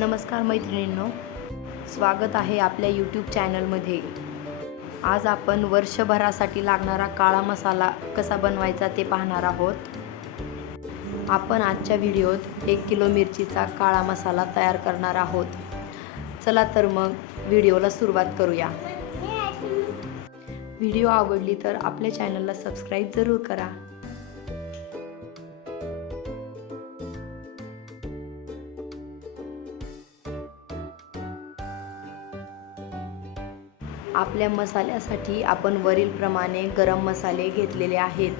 नमस्कार मैत्रिणींनो स्वागत आहे आपल्या यूट्यूब चॅनलमध्ये. आज आपण वर्षभरासाठी लागणारा काळा मसाला कसा बनवायचा ते पाहणार आहोत. आपण आजच्या व्हिडिओत एक किलो मिरचीचा काळा मसाला तयार करणार आहोत. चला तर मग व्हिडिओला सुरुवात करूया. व्हिडिओ आवडली तर आपल्या चॅनलला सबस्क्राईब जरूर करा. आपल्या मसाल्यासाठी आपण वरीलप्रमाणे गरम मसाले घेतलेले आहेत.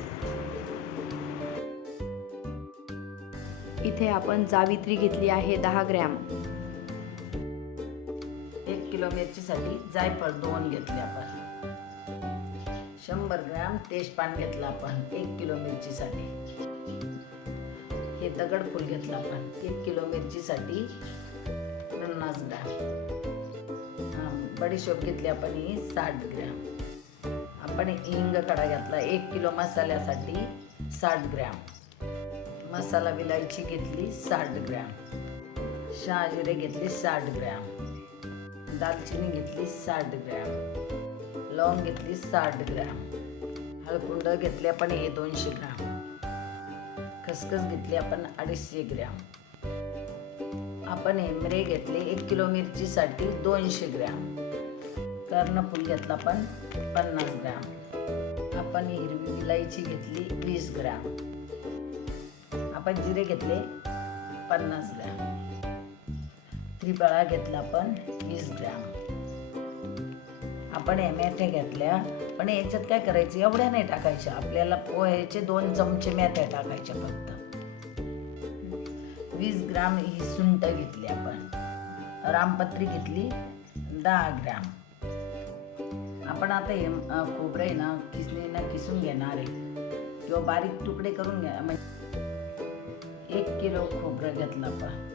इथे आपण जावित्री घेतली आहे दहा ग्रॅम. एक किलो मिरचीसाठी जायफळ दोन घेतले आपण. शंभर ग्रॅम तेजपान घेतलं आपण एक किलो मिरचीसाठी. हे दगडफूल घेतलं आपण एक किलो मिरचीसाठी पन्नास ग्रॅम. बडीशोप घेतली आपण ही साठ ग्रॅम. आपण हिंग कडा घातला एक किलो मसाल्यासाठी साठ ग्रॅम. मसाला विलायची घेतली साठ ग्रॅम. शहाजिरे घेतली साठ ग्रॅम. दालचिनी घेतली साठ ग्रॅम. लवंग घेतली साठ ग्रॅम. हळकुंड घेतले आपण हे दोनशे ग्रॅम. खसखस घेतली आपण अडीचशे ग्रॅम. आपण हे मिरे घेतले एक किलो मिरचीसाठी दोनशे ग्रॅम. कर्णफूल घेतला आपण पन्नास ग्राम. आपण हिरवी इलायची घेतली वीस ग्रॅम. आपण जिरे घेतले पन्नास ग्रॅम. त्रिफळा घेतला आपण वीस ग्रॅम. आपण मेथ्या घेतल्या पण याच्यात काय करायचं? एवढ्या नाही टाकायच्या. आपल्याला पोह्याचे दोन चमचे मेथ्या टाकायच्या फक्त. वीस ग्राम ही सुंट घेतली आपण. रामपत्री घेतली दहा ग्राम. आपण आता हे खोबरं आहे ना किसणीनं किसून घेणार आहे. किंवा बारीक तुकडे करून घ्या म्हणजे एक किलो खोबरं घेतलं आपण.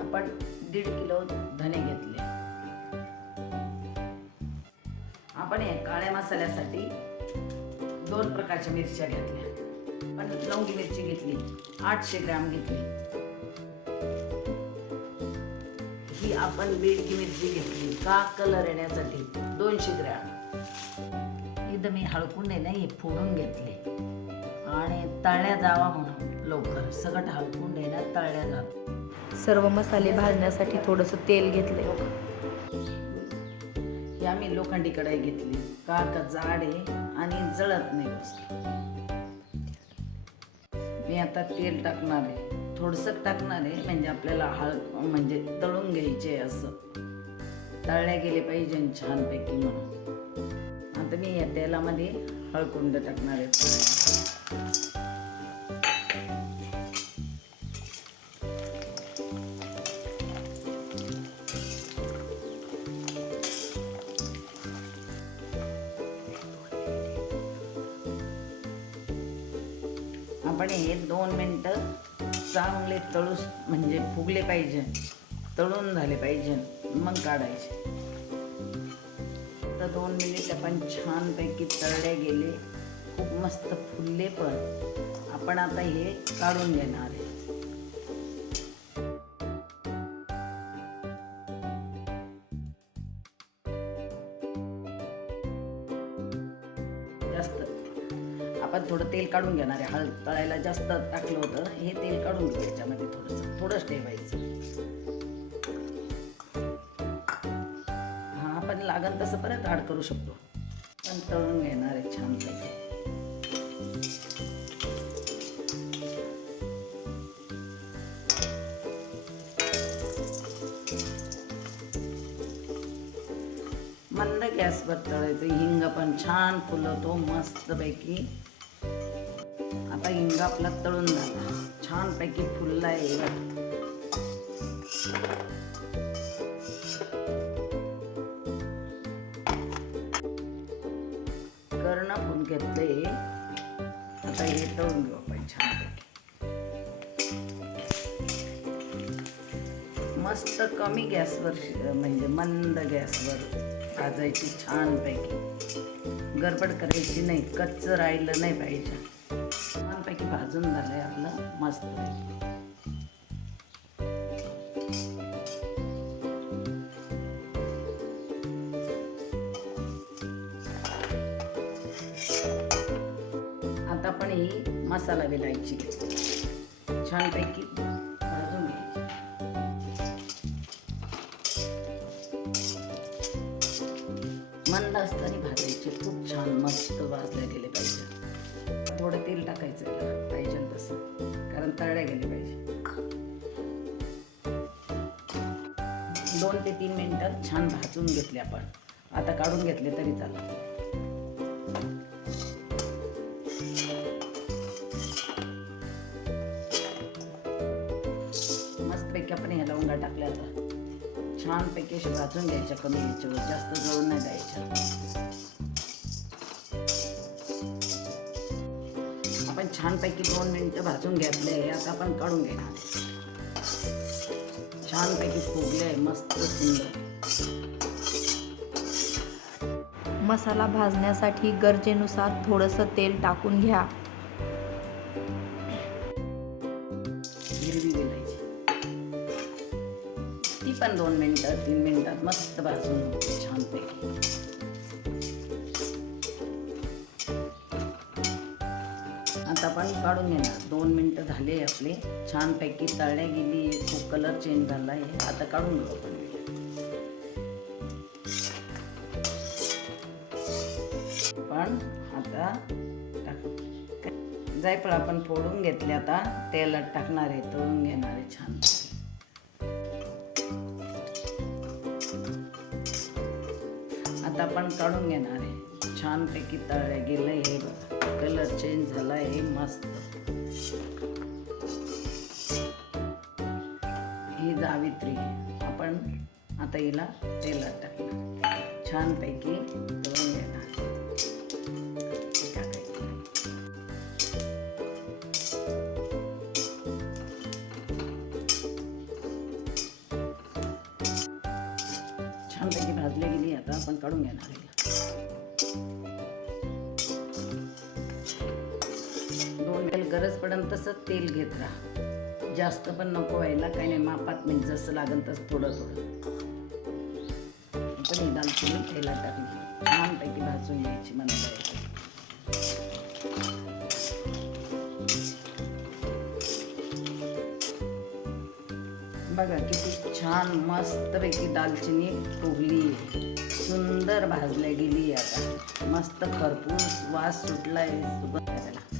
आपण दीड किलो धने घेतले. आपण हे काळ्या मसाल्यासाठी दोन प्रकारच्या मिरच्या घेतल्या. पण लवंगी मिरची घेतली आठशे ग्रॅम घेतली. आपण बेडकी मिरची घेतली. का कलर येण्यासाठी? दोनशे ग्रॅम. इथं मी हळकून आहे ना हे फोडून घेतले. आणि तळल्या जावा म्हणून लवकर. सगळं हळकून आहे ना तळल्या जात सर्व मसाले भाजण्यासाठी थोडंसं तेल घेतले ही आम्ही लोखंडी कढई घेतली. का का जाड आहे आणि जळत नाही मी आता तेल टाकणार आहे. थोडंसं टाकणार आहे म्हणजे आपल्याला हळ म्हणजे तळून घ्यायचे असं. तळल्या गेले पाहिजे छानपैकी म्हणून. आता मी या तेलामध्ये हळकुंड टाकणार आहे. आपण हे दोन मिनटं चांगले तळूस म्हणजे फुगले पाहिजे. तळून झाले पाहिजे. मग काढायचे. तर दोन मिनिट आपण छानपैकी तळले गेले. खूप मस्त फुलले पण. आपण आता हे काढून घेणार आहे. काढून घेणार आहे. हळद तळायला जास्त टाकलं होतं. हे तेल काढून घेऊ याच्यामध्ये थोडंसं. थोडंच ठेवायचं. हा आपण लागन तसं परत ॲड करू शकतो. पण तळून घेणार आहे छान मंद गॅसवर तळायचं. हिंग पण छान फुलवतो मस्तपैकी. आता हिंग आपला तळून झाला. छानपैकी फुलला आहे कर्ण फुल घेतले आता हे तळून घेऊ आपण छान मस्त कमी गॅसवर शि- म्हणजे मंद गॅसवर भाजायची छानपैकी. गडबड करायची नाही कच्चं राहिलं नाही पाहिजे. मस्तपैकी भाजून झालं आहे आपलं मस्त आता आपण ही मसाला विलायची छानपैकी ते तीन मिनटं छान भाजून घेतले आपण. आता काढून घेतले तरी चालत मस्तपैकी आपण ह्या लवंगा टाकल्या आता. छानपैकी असे भाजून घ्यायच्या कमी याच्यावर जास्त जळून नाही द्यायच्या आपण छानपैकी दोन मिनिटं भाजून घेतले आता आपण काढून घेणार. छानपैकी फुगले मस्त सुंदर. मसाला भाजण्यासाठी गरजेनुसार थोडंसं तेल टाकून घ्या. हिरवी वेलायची. ती पण दोन मिनिटं तीन मिनिटात मस्त भाजून आता आपण काढून घेणार. दोन मिनटं झाले आपले. छानपैकी तळल्या गेली खूप कलर चेंज झाला आहे आता काढून घेऊ आपण. पण आता जायफळ आपण फोडून घेतले आता. तेलात टाकणार आहे तळून घेणार आहे छान. आता आपण काढून घेणार आहे. छानपैकी तळले गेलं हे कलर चेंज झाला आहे मस्त. ही जावित्री. आपण आता हिला तेलात टाकणार छानपैकी तळून जास्त पण नको व्हायला. काही नाही मापात म्हणजे जसं लागेल तसं थोडं थोडं. पण ही दालचिनी तेलात टाकली छानपैकी भाजून घ्यायची मला बघा किती छान मस्तपैकी दालचिनी फुगली सुंदर भाजल्या गेली आता. मस्त खरपूस वास सुटलाय. सुगंध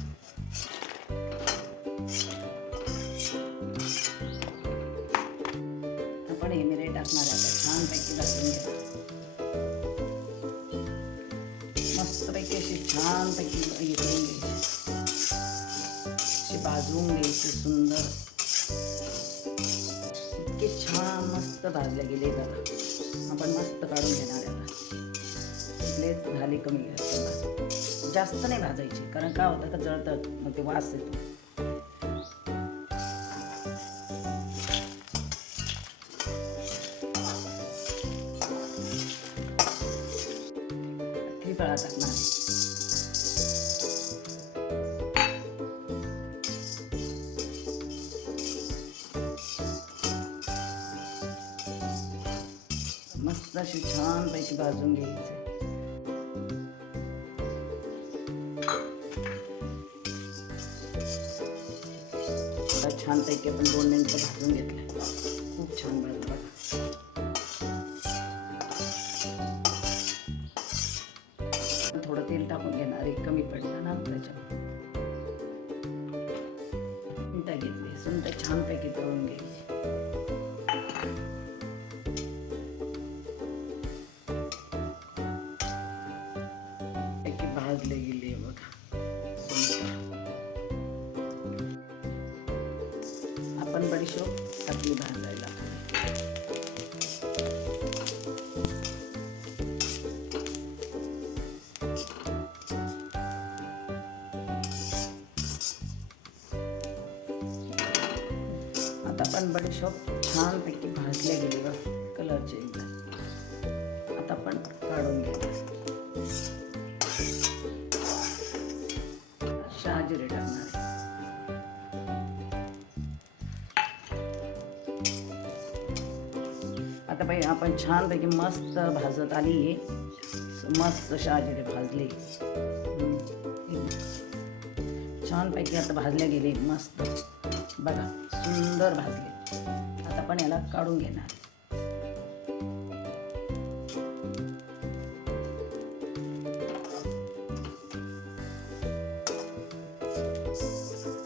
मस्तपैकी अशी छानपैकी हे करून घ्यायची अशी भाजून घ्यायची सुंदर इतके छान मस्त भाजले गेले बघा आपण मस्त काढून घेणार आहे आता झाले कमी जास्त नाही भाजायचे कारण काय होतं का जळतं मग ते वास येतो मस्त अशी छान पैकी भाजून घ्यायचे छानपैकी छान पैकी आपण दोन मिनिटं भाजून घेतले खूप छान भाजलं आपण आपली भाजायला. आता पण बडीशोप छानपैकी भाजले गेले बघ कलर चेंज आता आपण काढून घ्यायचं आपण छानपैकी मस्त भाजत आली. आहे मस्त शहाजिरे भाजले. छानपैकी आता भाजल्या गेले. मस्त. बघा सुंदर भाजले. आता आपण याला काढून घेणार.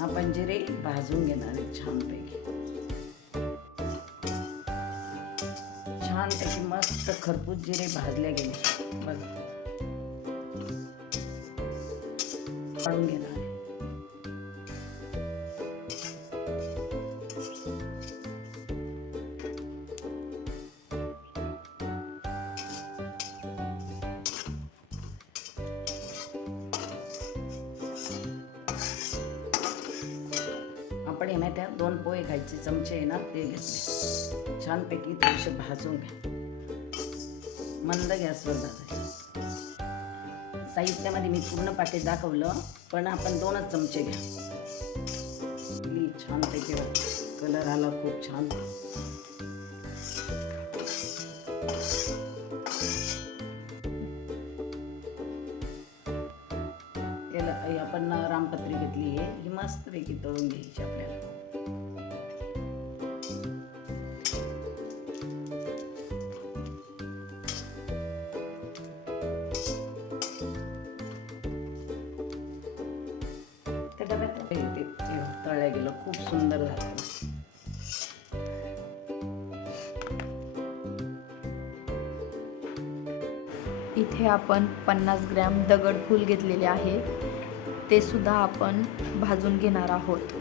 आपण जिरे भाजून घेणार आहे छानपैकी छानपैकी मस्त खरपूस जिरे भाजल्या गेले. बघा काढून घेणार. आहे ना ते घेतले छानपैकी थोडेसे भाजून घ्या. मंद गॅसवर भाजायचे साहित्यामध्ये मी पूर्ण पाकिट दाखवलं पण आपण दोनच चमचे घ्या. छानपैकी कलर आला खूप छान. डब्यात ते तळल्या गेलं खूप सुंदर झालं इथे आपण पन्नास ग्रॅम दगडफूल घेतलेले आहे. ते सुद्धा आपण भाजून घेणार आहोत.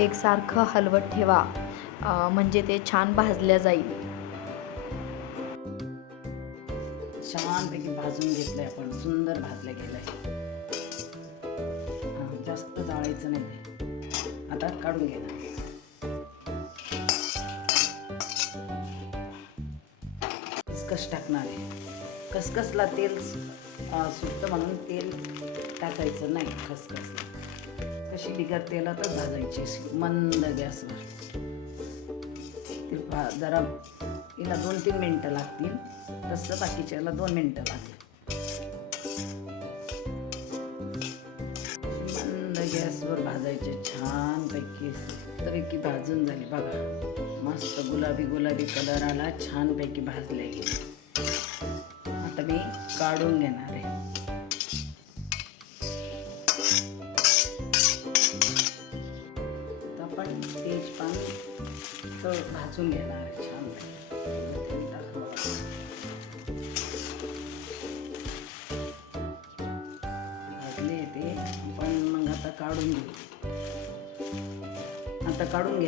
एकसारखं हलवत ठेवा. म्हणजे ते छान भाजल्या जाईल. छानपैकी भाजून घेतलंय आपण. सुंदर भाजलं गेलंय. जास्त जाळायचं नाही. ते आता काढून घेणार. कसकस टाकणार आहे. खसखसला तेल सुटतं म्हणून तेल टाकायचं नाही खसखसला कशी बिगर तेलातच भाजायची अशी मंद गॅसवर. जरा हिला दोन तीन मिनटं लागतील. तसं बाकीच्याला दोन मिनटं लागतील. छान पैकी भाजून झाली. बघा मस्त गुलाबी गुलाबी कलर आला छान पैकी भाजले आता मी काढून घेणार आहे. आपण तेजपान तर भाजून घेणार आहे छान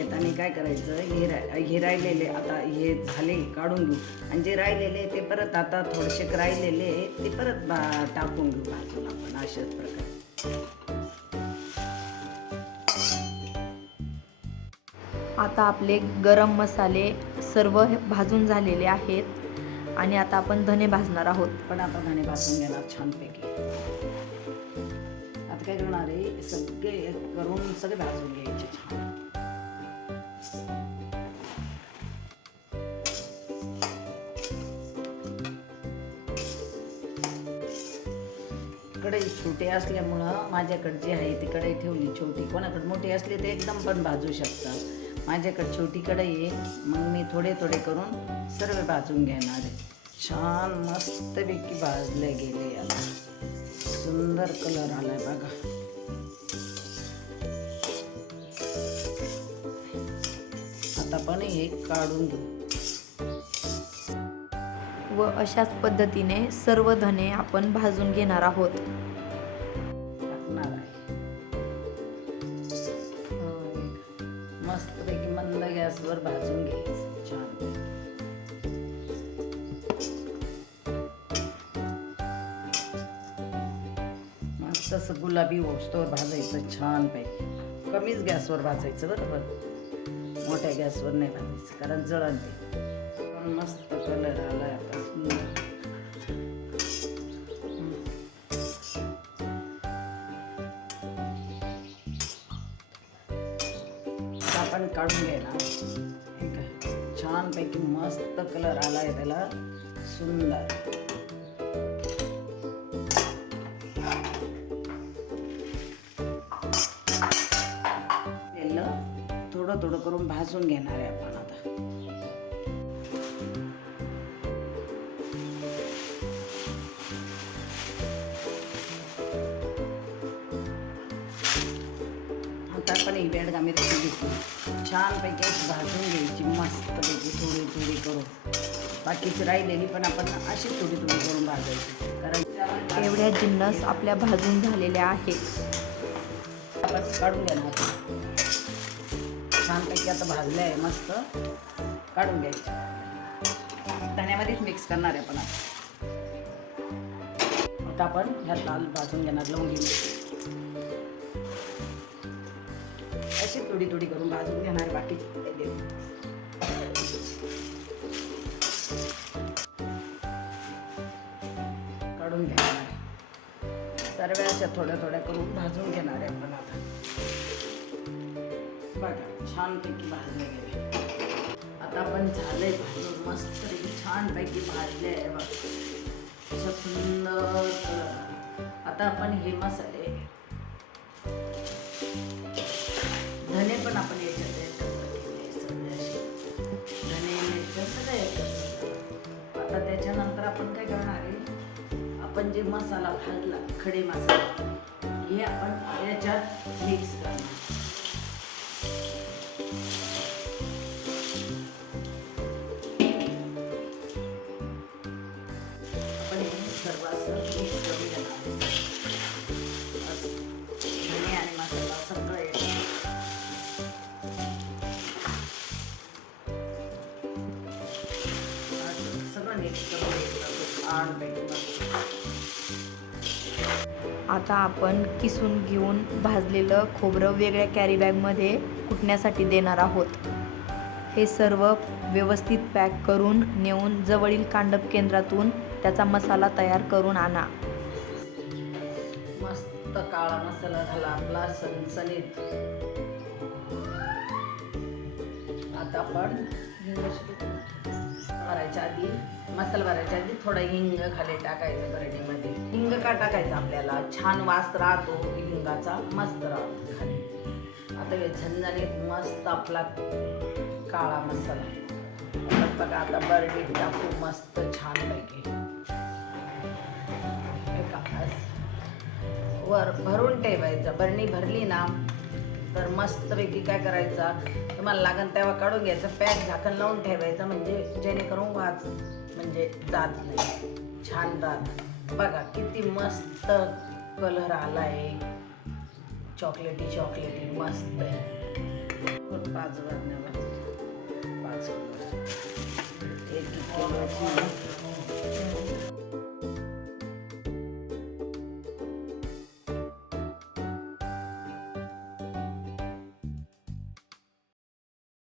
आता घेत आणि काय करायचं? हे रा हे राहिलेले आता हे झाले काढून घेऊ. आणि जे राहिलेले ते परत आता थोडेसे राहिलेले ते परत बा टाकून घेऊ भाजून आपण अशाच प्रकारे. आता आपले गरम मसाले सर्व भाजून झालेले आहेत. आणि आता आपण धने भाजणार आहोत. पण आपण धणे भाजून घेणार छानपैकी. आता काय करणार आहे? सगळे करून सगळे भाजून घ्यायचे छान. कढई छोटी असल्यामुळं माझ्याकडे जी आहे ती कढई ठेवली छोटी. कोणाकडे मोठी असली तर एकदम पण भाजू शकतात. माझ्याकडे छोटी कढई आहे मग मी थोडे थोडे करून सर्व भाजून घेणार आहे. छान मस्तपैकी भाजले गेले याला सुंदर कलर आला आहे बघा. हे काढून घेऊ. व अशाच पद्धतीने सर्व धने आपण भाजून घेणार आहोत. आहे. मस्तपैकी मंद गॅसवर भाजून घ्यायचं. छान. मस्त असं गुलाबी ओस्तवर भाजायचं छान पैकी कमीच गॅसवर भाजायचं बरोबर मोठ्या गॅसवर नाही भाजायचं कारण जळण ते. मस्त कलर आलाय आता सुंदर. आपण काढून घे ना छानपैकी मस्त कलर आलाय त्याला सुंदर. थोडं थोडं करून भाजून घेणार आहे आपण आता. आता आपण ही बेडगा मिरची घेतली. छानपैकी भाजून घ्यायची मस्तपैकी थोडी थोडी करून. बाकीची राहिलेली पण आपण अशी थोडी थोडी करून भाजायची. कारण एवढ्या जिन्नस आपल्या भाजून झालेल्या आहेत. काढून घेणार. छानपैकी आता भाजले आहे मस्त. काढून घ्यायचं. धण्यामध्येच मिक्स करणार आहे आपण आता. आपण ह्या लाल भाजून घेणार लवंगी. अशी थोडी थोडी करून भाजून घेणार बाकीची. काढून घेणार. सर्व अशा थोड्या थोड्या करून भाजून घेणार आहे आपण बघा छानपैकी भाजले गेले. आता आपण झालंय भाजून. मस्त छानपैकी भाजले आहे बघ. असं सुंदर आता आपण हे मसाले धने पण आपण याच्यात सगळे असे धने मिरच्या सगळं एकत्र आता त्याच्यानंतर आपण काय करणार आहे? आपण जे मसाला भाजला खडे मसाला हे आपण याच्यात मिक्स करणार. सर्व असं मिक्स करून घेणार धने आणि मसाला सगळं याच्यात सगळं मिक्स करून घ्यायचं छानपैकी मस्त आता आपण किसून घेऊन भाजलेलं खोबरं वेगळ्या कॅरी बॅगमध्ये कुटण्यासाठी देणार आहोत. हे सर्व व्यवस्थित पॅक करून नेऊन जवळील कांडप केंद्रातून त्याचा मसाला तयार करून आणा. मस्त काळा मसाला झाला आपला सणसणीत आता आपण हिंग भरायच्या आधी मसाला भरायच्या आधी थोडं हिंग खाली टाकायचं बरडीमध्ये हिंग का टाकायचं आपल्याला? छान वास राहतो हिंगाचा मस्त राहतो खाली. आता हे झणझणीत मस्त आपला काळा मसाला. बघा आता बरडीत टाकू मस्त छान पैकी. वर भरून ठेवायचं. बरणी भरली ना तर मस्तपैकी काय करायचा? तुम्हाला लागण तेव्हा काढून घ्यायचं पॅक झाकण लावून ठेवायचं म्हणजे जेणेकरून वाच म्हणजे जात नाही. छान राहत. बघा किती मस्त कलर आला आहे चॉकलेटी चॉकलेटी मस्त आहे. पाच वाजण्यावर पाच एक किलोची